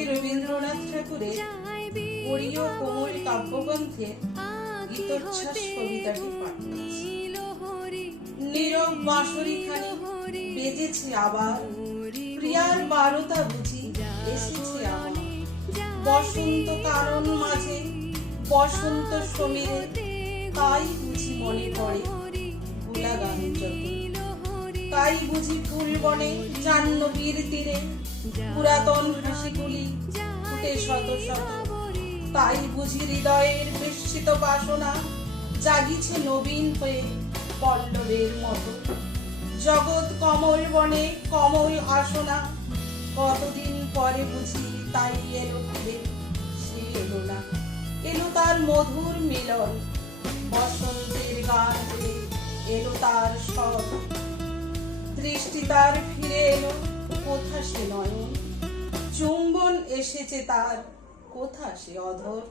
কবি রবীন্দ্রনাথ ঠাকুরের পরীয় কোমল কাব্যগ্রন্থের গীতোচ্ছ্বাস কবিতাটি পাঠ করেছি। নীরব বাঁশরিখানি বেজেছে আবার, প্রিয়ার বারতা বুঝি এসেছে আবার। বসন্ত কানন মাঝে বসন্ত সমীরে, তাই বুঝি মনে পড়ে ভোলা গান যত। তাই বুঝি ফুলবনে জাহ্নবীর তীরে পুরাতন হাসিগুলি ফুটে শত শত। তাই বুঝি হৃদয়ের বিস্মিত বাসনা জাগিছে নবীন হয়ে পল্লবের মতো। জগৎ কমল বনে কমল আসনা, কতদিন পরে বুঝি তাই এলো ফিরে। সে এলো না, এলো তার মধুর মিলন, বসন্তের গান হয়ে এলো তার সব। দৃষ্টি তার ফিরে এলো, কোথা সে নয়ন, চুম্বন এসেছে তার, কোথা সে অধর।